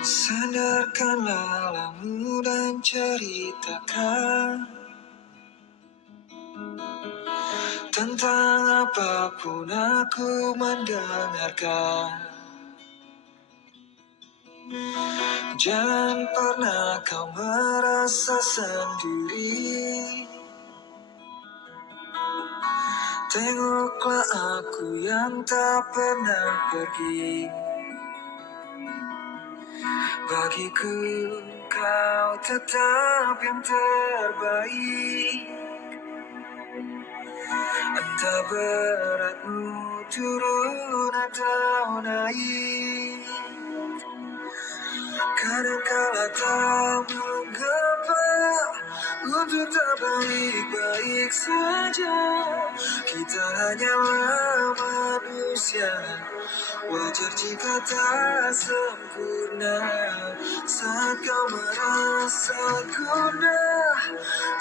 Sandarkanlah lamu dan ceritakan tentang apapun aku mendengarkan. Jangan pernah kau merasa sendiri. Tengoklah aku yang tak pernah pergi. Bagiku kau tetap yang terbaik. Entah beratmu turun atau naik. Kadangkala tak mengapa untuk tak baik-baik saja. Kita hanyalah manusia, wajar jika tak sempurna. Saat kau merasa gundah,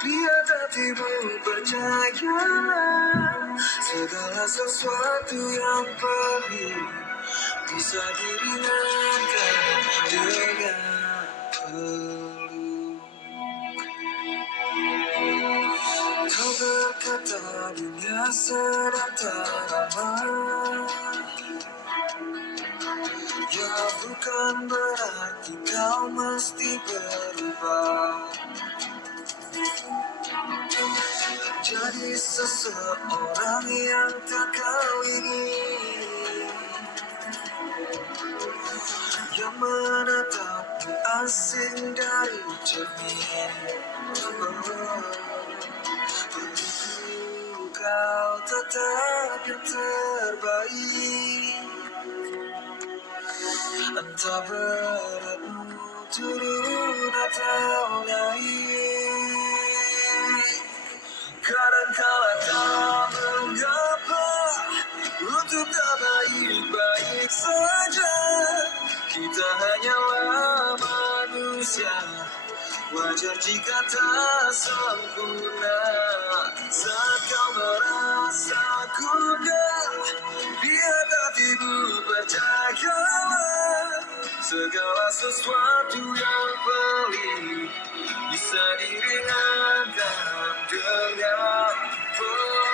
lihat hatimu, percayalah. Segala sesuatu yang perih bisa diringankan dengan peluk. Kau berkata dunia sedang teramat. Ya bukan berarti kau mesti berubah. Jadi seseorang yang tak kau ingin, yang menatapmu asing dari cermin. Kau tetap yang terbaik. Entah beratmu turun atau naik. Kadangkala tak mengapa untuk tak baik-baik saja. Kita hanyalah manusia, wajar jika tak sempurna. Saat kau merasa gundah, lihat hatimu, percayalah. Segala sesuatu yang pelik bisa diringankan dengan peluk.